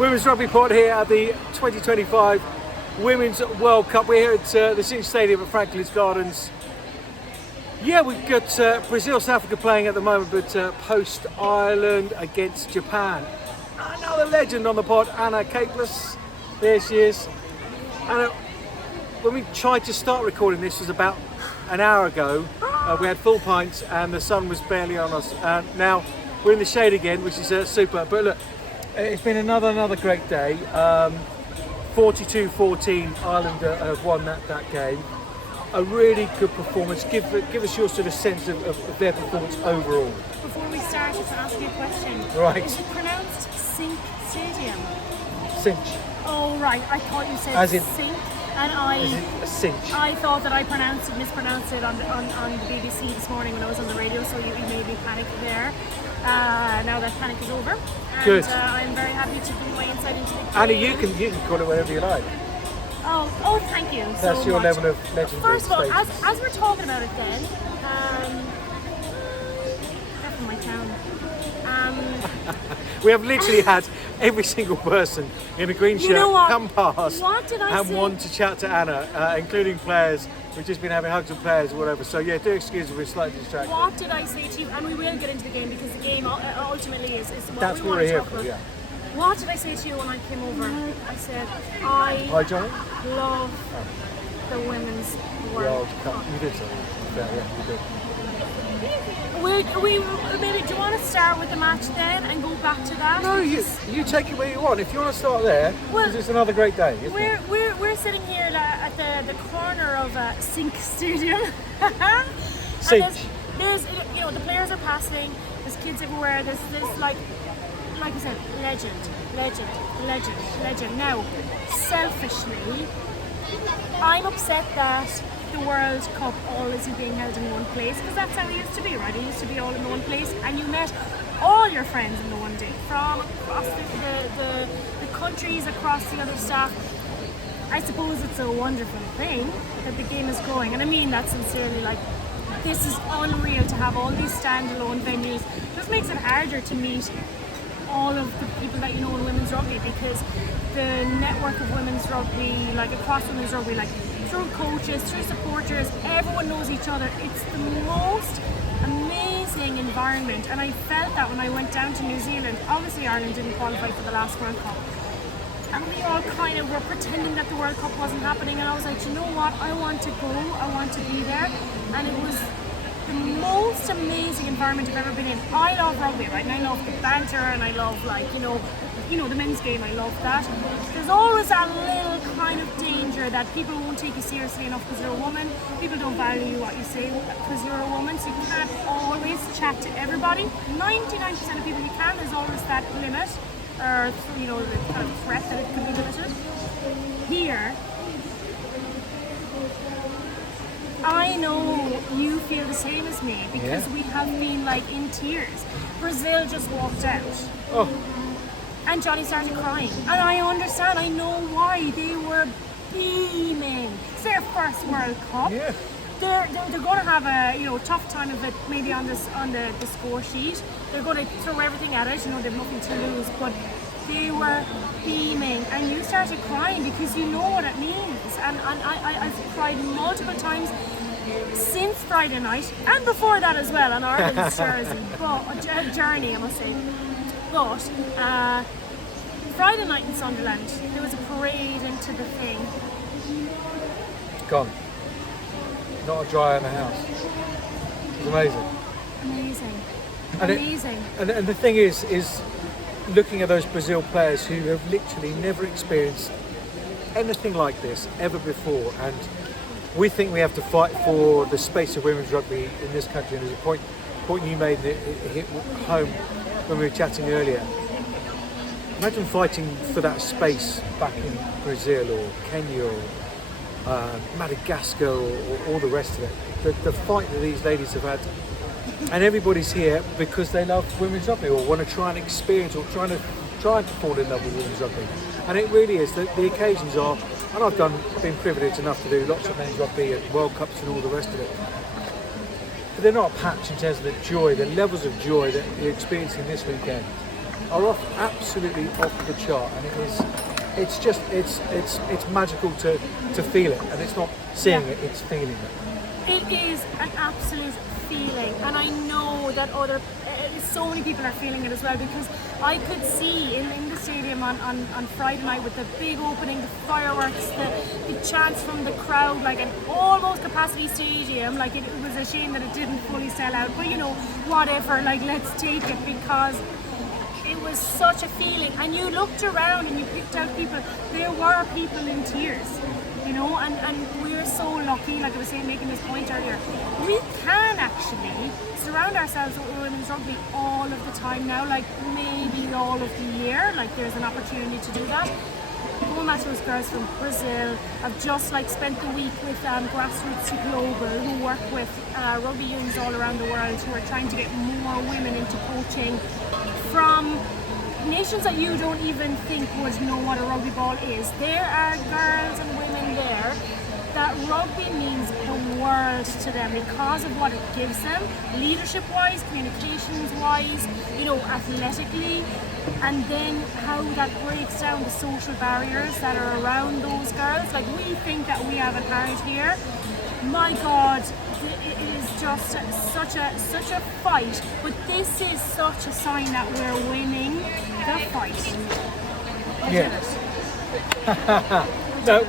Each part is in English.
Women's Rugby Pod here at the 2025 Women's World Cup. We're here at the Cinch Stadium at Franklin's Gardens. Yeah, we've got Brazil, South Africa playing at the moment, but post Ireland against Japan. Another legend on the pod, Caplice. There she is. Anna, when we tried to start recording this was about an hour ago. We had full pints and the sun was barely on us. Now we're in the shade again, which is super. But look, it's been another great day. 42-14, Ireland have won that game. A really good performance. Give us your sort of sense of their performance overall. Before we start, just ask you a question. Right. Is it pronounced Sink Stadium? Cinch. Oh right, I thought you said As in- Sink, and I. Is it a cinch? I thought that I mispronounced it on the BBC this morning when I was on the radio, so you made me panic there. Now that panic is over. And, Good. I'm very happy to give my insight into the game. Anna, you can call it whatever you like. Oh, thank you. That's so your much. level of legendary First of all, status. as we're talking about it then, that's in my town. We have literally had every single person in a green shirt know what? come past What did I and say? want to chat to Anna, including players. We've just been having hugs with players or whatever. So yeah, do excuse if we're slightly distracted. What did I say to you? And we will get into the game because the game ultimately is what That's we what want we're to here talk for, about. yeah. What did I say to you when I came over? I said, I Hi, Johnnie. love the Women's World World Cup. Cup. You did something. Yeah, you did. We maybe, do you want to start with the match then and go back to that? No, Because you take it where you want. If you want to start there, Well, because it's another great day, isn't it? We're sitting here at the corner of Sink Stadium. And Cinch. there's the players are passing. There's kids everywhere. There's like I said, legend. Now, selfishly, I'm upset that the World Cup all isn't being held in one place, because that's how it used to be, right? It used to be all in one place, and you met all your friends in the one day from across the countries, across the other stuff. I suppose it's a wonderful thing that the game is growing, and I mean that sincerely. Like, this is unreal to have all these standalone venues. It just makes it harder to meet all of the people that you know in women's rugby, because the network of women's rugby, like across women's rugby, like through coaches, through supporters, everyone knows each other. It's the most amazing environment, and I felt that when I went down to New Zealand. Obviously Ireland didn't qualify for the last World Cup, and we all kind of were pretending that the World Cup wasn't happening, and I was like, you know what, I want to go, I want to be there. And it was the most amazing environment I've ever been in. I love rugby, right? And I love the banter, and I love, like, the men's game. I love that. There's always that little kind of danger that people won't take you seriously enough because you're a woman. People don't value what you say because you're a woman, so you can't always chat to everybody. 99% of people you can. There's always that limit, or the kind of threat that it could be limited. Here, I know you feel the same as me, because we have been like in tears. Brazil just walked out. Oh, And Johnnie started crying. And I understand, I know why. They were beaming. It's their first World Cup. yeah. They're going to have a tough time of it, maybe on the score sheet. They're going to throw everything at it. They've nothing to lose. But they were beaming, and you started crying because you know what it means. And I've cried multiple times since Friday night, and before that as well, on Ireland's journey, I must say. But Friday night in Sunderland, there was a parade into the thing. Gone. Not a dry in the house. It was amazing. Amazing. And the thing is looking at those Brazil players who have literally never experienced anything like this ever before, and we think we have to fight for the space of women's rugby in this country. And there's a point you made that it hit home when we were chatting earlier. Imagine fighting for that space back in Brazil or Kenya or Madagascar or all the rest of it. The fight that these ladies have had, and everybody's here because they love women's rugby or want to try and experience or try and fall in love with women's rugby. And it really is. The occasions are, and I've been privileged enough to do lots of men's rugby and World Cups and all the rest of it. But they're not a patch in terms of the joy, the levels of joy that you're experiencing this weekend. are absolutely off the chart, and it's magical to feel it, and it's not seeing it, it's feeling it. It is an absolute feeling, and I know that so many people are feeling it as well, because I could see in the stadium on Friday night with the big opening, the fireworks, the chants from the crowd, like an almost capacity stadium. Like it was a shame that it didn't fully sell out, but whatever, like let's take it, because it was such a feeling. And you looked around and you picked out people, there were people in tears. And we're so lucky, like I was saying, making this point earlier, we can actually surround ourselves with women's rugby all of the time now, like maybe all of the year, like there's an opportunity to do that. Going back to those girls from Brazil, I've just spent the week with Grassroots Global, who work with rugby unions all around the world, who are trying to get more women into coaching from nations that you don't even think would know what a rugby ball is. There are girls and women there that rugby means the world to them because of what it gives them, leadership-wise, communications-wise, athletically, and then how that breaks down the social barriers that are around those girls. Like, we think that we have it hard here. My God, it is just such a fight, but this is such a sign that we're winning the fight. Yes. No,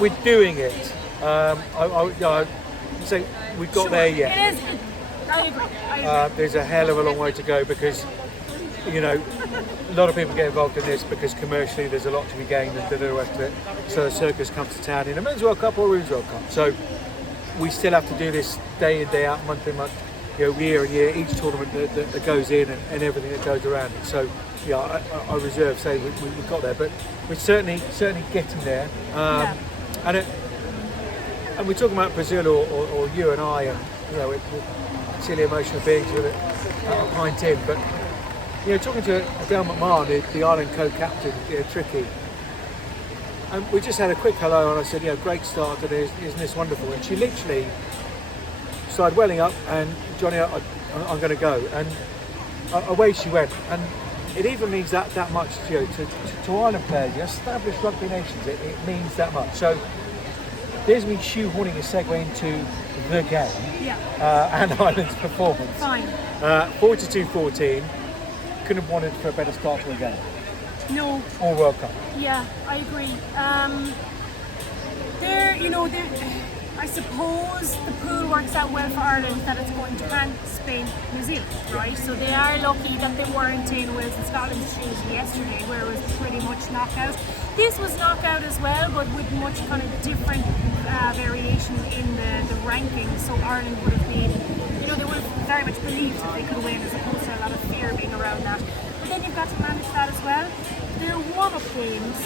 we're doing it. I say we got there yet. It is. I agree. There's a hell of a long way to go, because a lot of people get involved in this because commercially there's a lot to be gained and the rest of it. So the circus comes to town in a men's World Cup or a women's World Cup. So we still have to do this day in, day out, month in, month, year in year, each tournament that goes in and everything that goes around it. So I reserve say we got there, but we're certainly getting there. And we're talking about Brazil or you and I, and we're silly emotional beings with a pint in, but talking to Adele McMahon, the Ireland co-captain, Tricky, and we just had a quick hello, and I said, great start, and isn't this wonderful? And she literally started welling up, and Johnnie, I'm going to go, and away she went. And it even means that much to Ireland players, established rugby nations. It means that much. So there's me shoehorning a segue into the game and Ireland's performance. Fine. 42-14. Couldn't have wanted for a better start to a game. No. Or World Cup. Yeah, I agree. I suppose the pool works out well for Ireland, that it's going Japan, Spain, New Zealand, right? So they are lucky that they weren't in Wales and Scotland yesterday, where it was pretty much knockout. This was knockout as well, but with much kind of different variation in the rankings. So Ireland would have been, they would have very much believed that they could win, as opposed to a lot of fear being around that. But then you've got to manage that as well. Their warm-up games,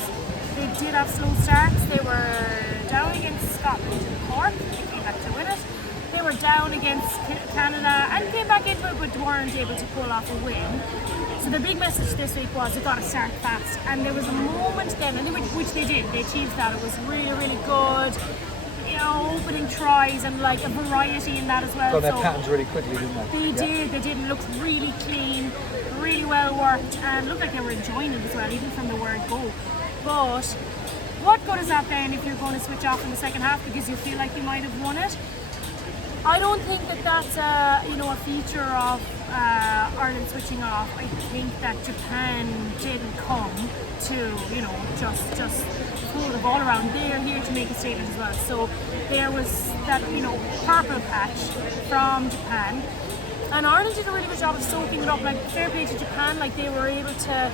they did have slow starts. They were down against Scotland in Cork, they came back to win it. They were down against Canada and came back into it, but weren't able to pull off a win. So the big message this week was they got to start fast. And there was a moment then, which they did. They achieved that. It was really, really good. Opening tries and like a variety in that as well. Got their patterns really quickly, didn't they? They did. It looked really clean, really well worked, and looked like they were enjoying it as well, even from the word go. But what good is that then if you're going to switch off in the second half because you feel like you might have won it? I don't think that's a feature of Ireland switching off. I think that Japan didn't come to just pull the ball around. They're here to make a statement as well. So there was that purple patch from Japan, and Ireland did a really good job of soaking it up. Like, fair play to Japan, like they were able to.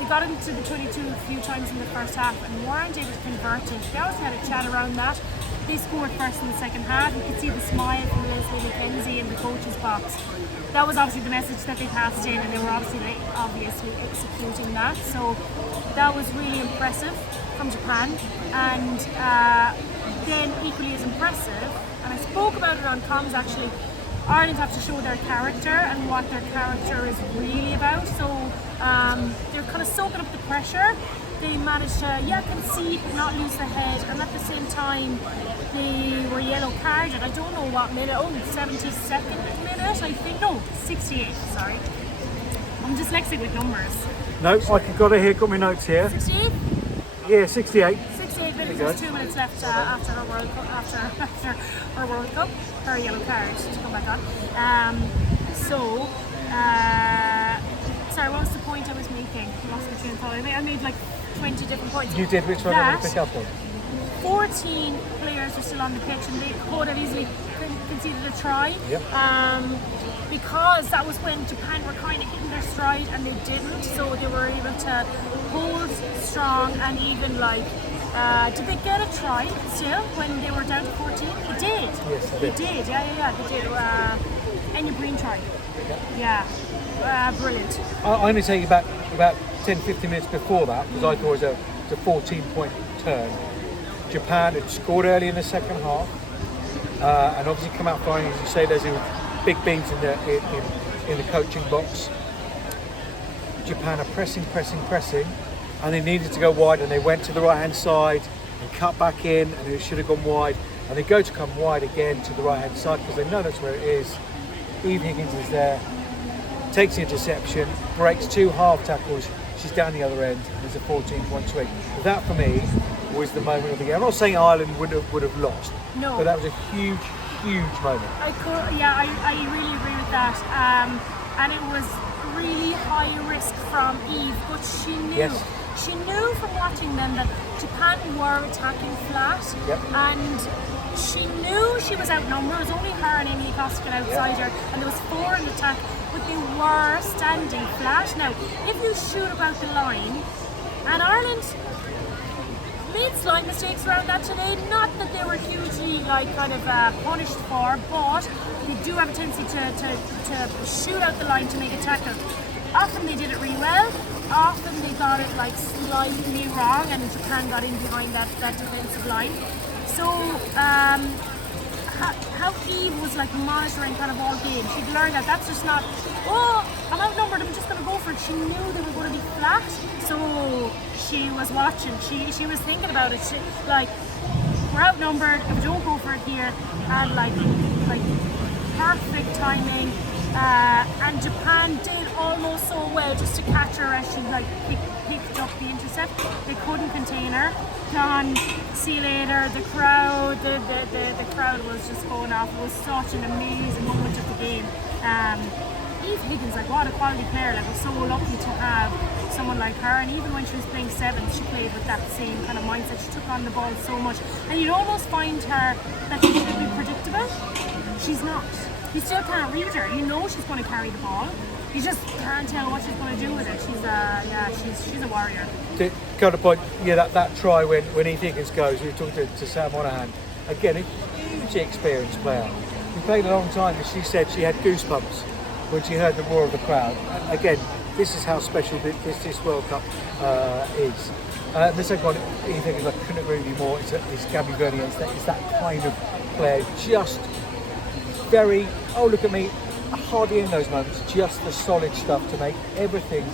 They got into the 22 a few times in the first half and weren't able to convert it. They also had a chat around that. They scored first in the second half. You could see the smile from Leslie McKenzie in the coach's box. That was obviously the message that they passed in, and they were obviously executing that. So that was really impressive from Japan. And then equally as impressive, and I spoke about it on comms actually, Ireland have to show their character and what their character is really about. So they're kind of soaking up the pressure. They managed to, concede, but not lose the head, and at the same time, they were yellow carded. I don't know what minute, 72nd minute, I think. No, 68, sorry. I'm dyslexic with numbers. No, I got it here, got my notes here. 68? Yeah, 68. 68 minutes, there's 2 minutes left after her World Cup, after her World Cup, her yellow card to come back on. Sorry, what was the point I was making? I lost my train of thought. I made like 20 different points. You did, which one did you pick up on? 14 players were still on the pitch and they could have easily conceded a try. Yep. Because that was when Japan were kind of hitting their stride and they didn't, so they were able to hold strong and even like, did they get a try still when they were down to 14? They did. Yes, they did. Yeah, they did. Enya Green try. Yeah. Brilliant. I'm going to take you back about 10-15 minutes before that, because I thought it was a 14-point turn. Japan had scored early in the second half, and obviously come out firing, as you say, there's big beans in the coaching box. Japan are pressing, and they needed to go wide, and they went to the right-hand side and cut back in, and it should have gone wide, and they go to come wide again to the right-hand side because they know that's where it is. Eve Higgins is there, takes the interception, breaks 2 half tackles, she's down the other end, and there's a 14-point swing. That for me was the moment of the game. I'm not saying Ireland would have lost, no, but that was a huge moment. I really agree with that. And it was really high risk from Eve, but she knew. Yes. She knew from watching them that Japan were attacking flat, yep. And she knew she was outnumbered. It was only her and Amy Koskinen outside her, and there was 4 in attack, but they were standing flat. Now, if you shoot about the line, and Ireland made slight mistakes around that today, not that they were hugely punished for, but they do have a tendency to shoot out the line to make a tackle. Often they did it really well, often they got it like slightly wrong and Japan got in behind that defensive line. So how Eve was like monitoring kind of all game, she'd learned that that's just not, oh, I'm outnumbered, I'm just going to go for it. She knew they were going to be flat, so she was watching, she was thinking about it. We're outnumbered, if we don't go for it here, and like perfect timing. And Japan did almost so well just to catch her as she picked up the intercept. They couldn't contain her. John, see you later. The crowd, the crowd was just going off. It was such an amazing moment of the game. Eve Higgins, what a quality player. We're so lucky to have someone like her. And even when she was playing sevens, she played with that same kind of mindset. She took on the ball so much, and you'd almost find her that she should be predictable. She's not. You still can't read her. You know she's going to carry the ball. You just can't tell what she's going to do with it. She's a warrior. To kind of point, that try when Eve Higgins goes, we were talking to Sam Monahan, again, a hugely experienced player. He played a long time, and she said she had goosebumps when she heard the roar of the crowd. And again, this is how special this World Cup is. The second one, Eve Higgins, I couldn't agree with you more, is Gabby Vernier. It's that kind of player, just very, oh look at me, hardly in those moments, just the solid stuff to make everything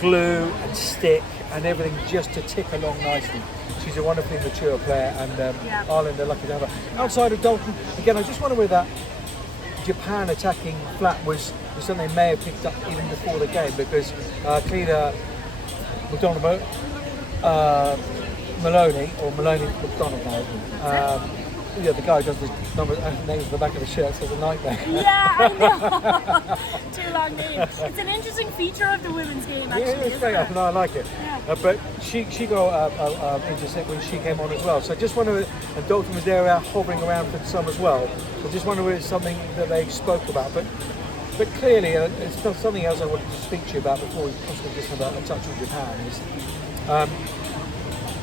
glue and stick and everything just to tick along nicely. She's a wonderfully mature player, and Ireland are lucky to have her. Outside of Dalton, again, I just wonder whether that Japan attacking flat was something they may have picked up even before the game, because Cleda Maloney McDonald now, the guy who does the names on the back of the shirt, so it's a nightmare. Yeah, I know. Too long name. It's an interesting feature of the women's game, actually. Yeah, it's great. No, I like it. Yeah. But she got intercept when she came on as well. So I just wonder, and Dalton was there hovering around for some as well. I just wonder whether it's something that they spoke about. But clearly, it's something else I wanted to speak to you about before we possibly just have a touch on Japan. Is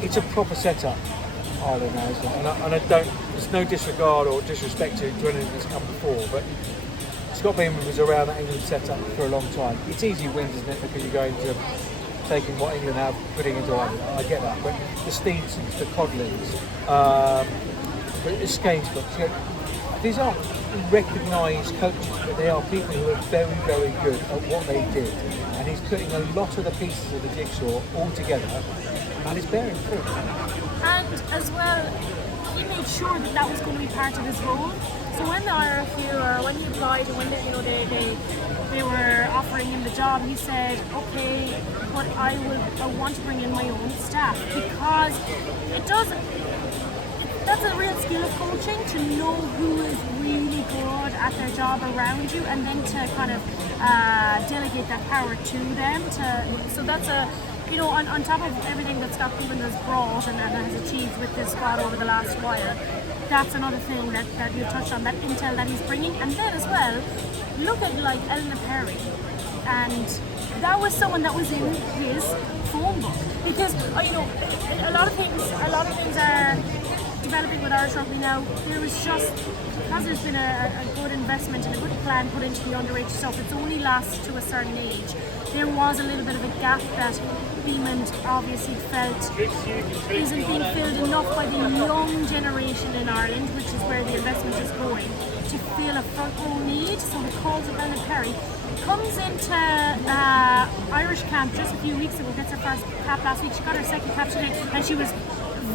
it's a proper setup. Ireland now, isn't it? And I don't. There's no disregard or disrespect to anything that's come before, but Scott Beaman was around that England setup for a long time. It's easy wins, isn't it? Because you're going to taking what England have, putting into Ireland. I get that, but the Steensons, the Codlins, the Skainsbrook, these aren't recognised coaches, but they are people who are very, very good at what they did. And he's putting a lot of the pieces of the jigsaw all together, and it's bearing fruit. And as well, he made sure that was going to be part of his role. So when the RFU or when he applied and when they they were offering him the job, he said, okay, but I want to bring in my own staff, because that's a real skill of coaching, to know who is really good at their job around you, and then to kind of delegate that power to them. So that's on top of everything that Scott Coogan has brought and has achieved with this squad over the last while, that's another thing that you touched on, that intel that he's bringing. And then as well, look at like Eleanor Perry, and that was someone that was in his phone book, because a lot of things are developing with Irish rugby now. There was just, because there's been a good investment and a good plan put into the underage stuff, it's only lasts to a certain age. There was a little bit of a gap that Beamond obviously felt isn't being filled enough by the young generation in Ireland, which is where the investment is going, to fill a front row need. So the calls of Eleanor Perry comes into Irish camp just a few weeks ago, gets her first cap last week, she got her second cap today, and she was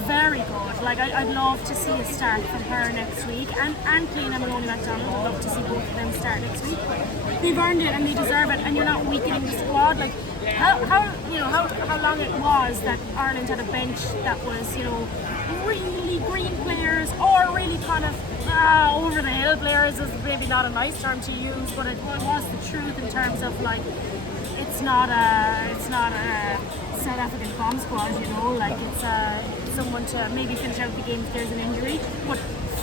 very good. Like, I'd love to see a start from her next week, and Clean and Maloney MacDonald. I'd love to see both of them start next week. They've earned it and they deserve it, and you're not weakening the squad. Like, how long it was that Ireland had a bench that was, really green players, or really kind of over the hill players, is maybe not a nice term to use, but it was the truth in terms of, like, it's not a South African bomb squad, like it's someone to maybe finish out the game if there's an injury, but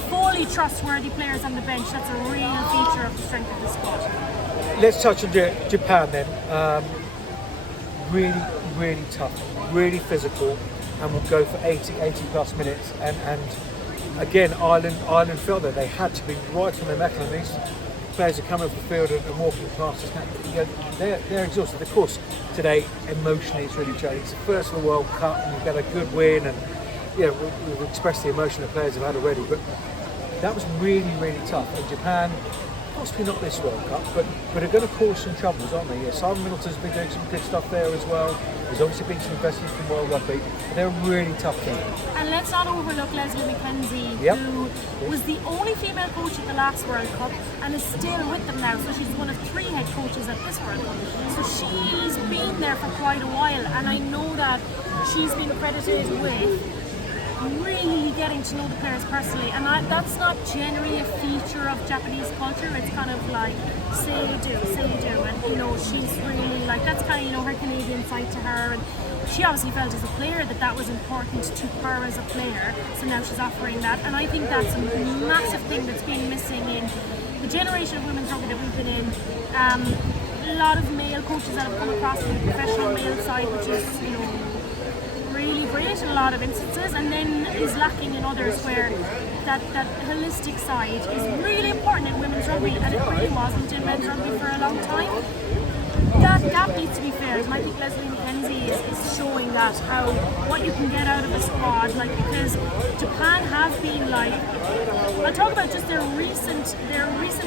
fully trustworthy players on the bench. That's a real feature of the strength of the squad. Let's touch on Japan then. Really, really tough, really physical, and will go for 80 plus minutes. And again, Ireland felt that they had to be right on their mettle, and these players are coming off the field and walking past us now. They're exhausted. Of course, today emotionally it's really challenging. It's the first of the World Cup, and you've got a good win, and we've expressed the emotion the players have had already. But that was really, really tough. And Japan, possibly not this World Cup, but are going to cause some troubles, aren't they? Yeah, Simon Middleton's been doing some good stuff there as well. There's obviously been some investments from World Rugby, but they're a really tough team. And let's not overlook Leslie McKenzie, who was the only female coach at the last World Cup and is still with them now. So she's one of 3 head coaches at this World Cup. So she's been there for quite a while, and I know that she's been credited with really getting to know the players personally, and that's not generally a feature of Japanese culture. It's kind of like say you do, and she's really like, that's kind of her Canadian side to her, and she obviously felt as a player that was important to her as a player, so now she's offering that, and I think that's a massive thing that's been missing in the generation of women's rugby that we've been in. A lot of male coaches that have come across from the professional male side, which is really great in a lot of instances, and then is lacking in others, where that holistic side is really important in women's rugby, and it really wasn't in men's rugby for a long time. That gap needs to be filled, and I think Leslie McKenzie is showing that, what you can get out of a squad, like, because Japan have been like, I'll talk about just their recent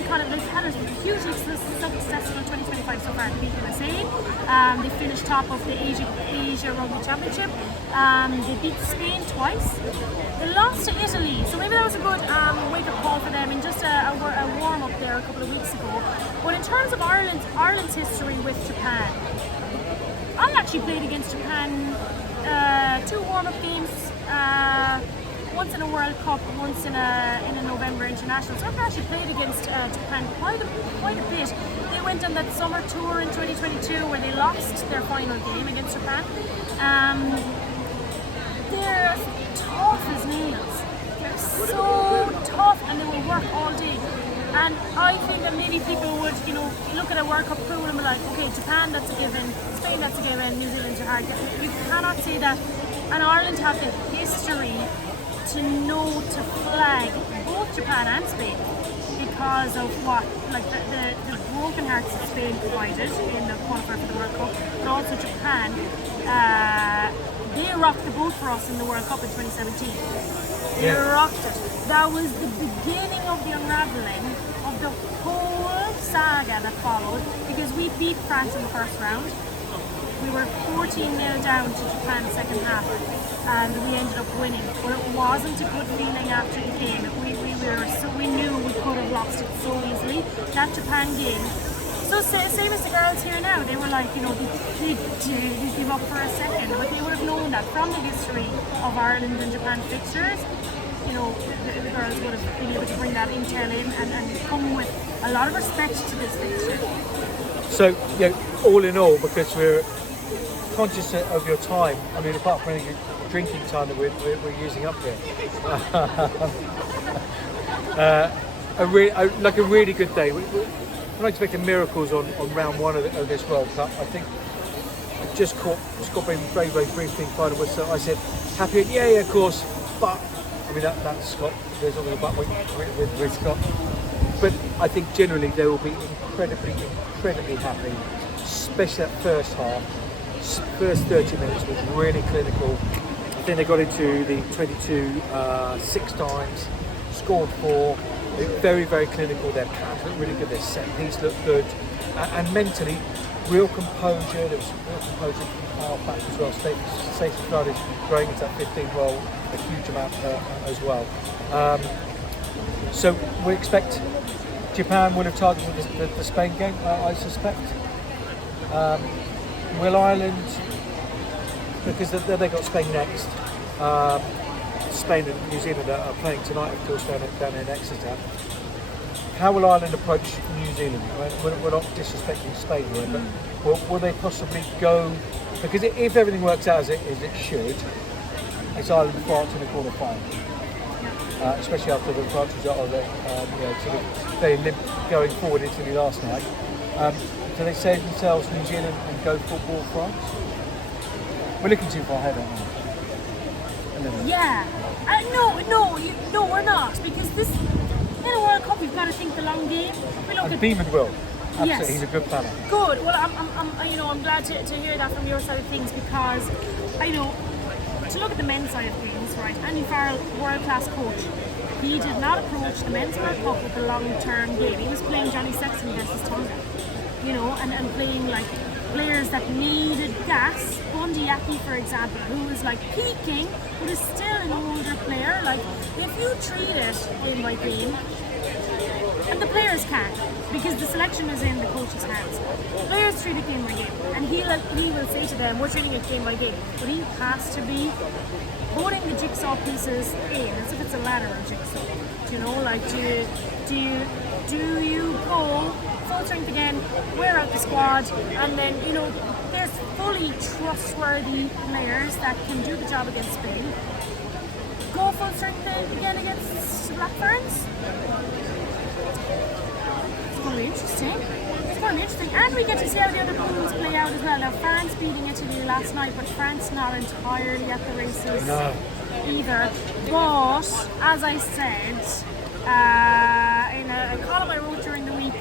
kind of, they've had a hugely successful 2025 so far to beat USA. They finished top of the Asia Rugby Championship. They beat Spain twice. They lost to Italy, so maybe that was a good wake-up call for them in just a warm-up there a couple of weeks ago. But in terms of Ireland's history with Japan, I actually played against Japan 2 warm-up games, once in a World Cup, once in a November international. So I've actually played against Japan quite a bit. They went on that summer tour in 2022 where they lost their final game against Japan. They're tough as nails. They're so tough, and they will work all day. And I think that maybe people would, look at a World Cup pool and be like, okay, Japan, that's a given, Spain, that's a given, New Zealand's a hard given. You cannot say that. And Ireland have the history to know to flag both Japan and Spain because of the broken hearts that Spain provided in the qualifier for the World Cup, but also Japan. They rocked the boat for us in the World Cup in 2017. They rocked it. That was the beginning of the unravelling of the whole saga that followed, because we beat France in the first round. We were 14-0 down to Japan second half, and we ended up winning. But it wasn't a good feeling after the game. We knew we could have lost it so easily. That Japan game So same as the girls here now, they were like, they give up for a second, but they would have known that from the history of Ireland and Japan fixtures, the girls would have been able to bring that intel in and come with a lot of respect to this fixture. So, all in all, because we're conscious of your time, I mean, apart from any drinking time that we're using up here, a really good day. We're not expecting miracles on round one of this World Cup. I think I just caught being very, very briefly final whistle. I said, happy, yeah, of course, but I mean, that's Scott. There's always a but with Scott. But I think generally they will be incredibly happy, especially that first half. First 30 minutes was really clinical. I think they got into the 22 6 times, scored 4. They were very, very clinical. Their plans looked really good. Their set piece looked good, and mentally, real composure. There was real composure from our back as well. Stacey started growing into that 15 role a huge amount as well. So we expect Japan would have targeted the Spain game, I suspect. Will Ireland, because they got Spain next. Spain and New Zealand are playing tonight, of course, down in Exeter. How will Ireland approach New Zealand? I mean, we're not disrespecting Spain here, but will they possibly go? Because if everything works out as it should, it's Ireland and France in the quarter final. Especially after the France result of sort of very limp going forward into the last night. Do they save themselves New Zealand and go football France? We're looking too far ahead, aren't we? Yeah. No, we're not, because this in a World Cup we've got to think the long game. And Beeman will. Absolutely, yes. He's a good fella. Good. Well, I'm glad to hear that from your side of things, because to look at the men's side of things, right? Andy Farrell, world-class coach. He did not approach the men's World Cup with a long-term game. He was playing Johnnie versus Tonga, and playing like players that needed gas. Bundy Aki, for example, who was like peaking, but is still an older player. Like, if you treat it game by game, and the players can't, because the selection is in the coach's hands. Players treat it game by game, and he will say to them, we're treating it game by game. But he has to be putting the jigsaw pieces in, as if it's a ladder or jigsaw. Do you go full strength again, wear out the squad, and then there's fully trustworthy players that can do the job against Spain. Go full strength again against the Black Ferns. It's going to be interesting. And we get to see how the other pools play out as well. Now, France beating Italy last night, but France not entirely at the races either. But, as I said, in a column I wrote during the week,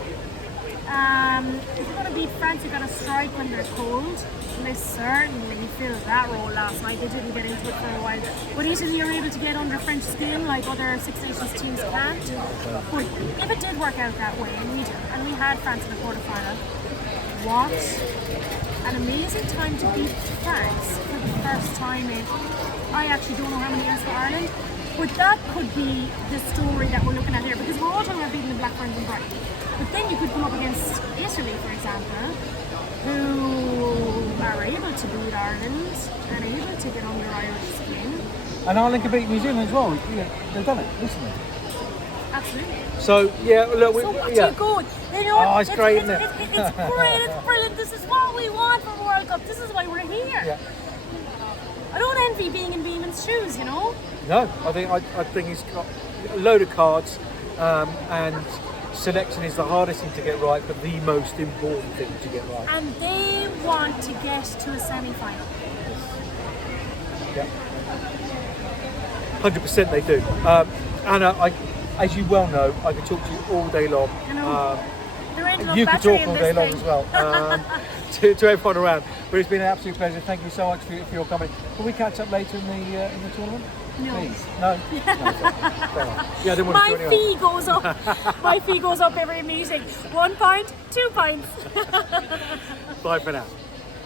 if you're going to beat France, you've got to strike when they're cold. And they certainly filled that role last night. They didn't get into it for a while. But Italy are able to get under French skin like other Six Nations teams can't. But if it did work out that way, and we had France in the quarterfinal, what an amazing time to beat France for the first time in, I actually don't know how many years for Ireland, but that could be the story that we're looking at here, because we're all talking about beating the Black Ferns and Brighton. But then you could come up against Italy, for example, who are able to beat Ireland and able to get under Irish skin. And Ireland can beat New Zealand as well. They've done it recently. Absolutely. So, look, so what do you go? It's great, isn't it? It's great, it's brilliant. This is what we want from a World Cup. This is why we're here. Yeah. I don't envy being in Beeman's shoes, No, I think he's got a load of cards, and selection is the hardest thing to get right, but the most important thing to get right. And they want to get to a semi-final. Yeah. 100% they do. Anna, as you well know, I could talk to you all day long. I know. You could talk all day long as well. To everyone around. But it's been an absolute pleasure. Thank you so much for your comment. Can we catch up later in the tournament? No. Please. No? I didn't want My to fee goes up. My fee goes up every meeting. 1 pint, 2 pints. Bye for now.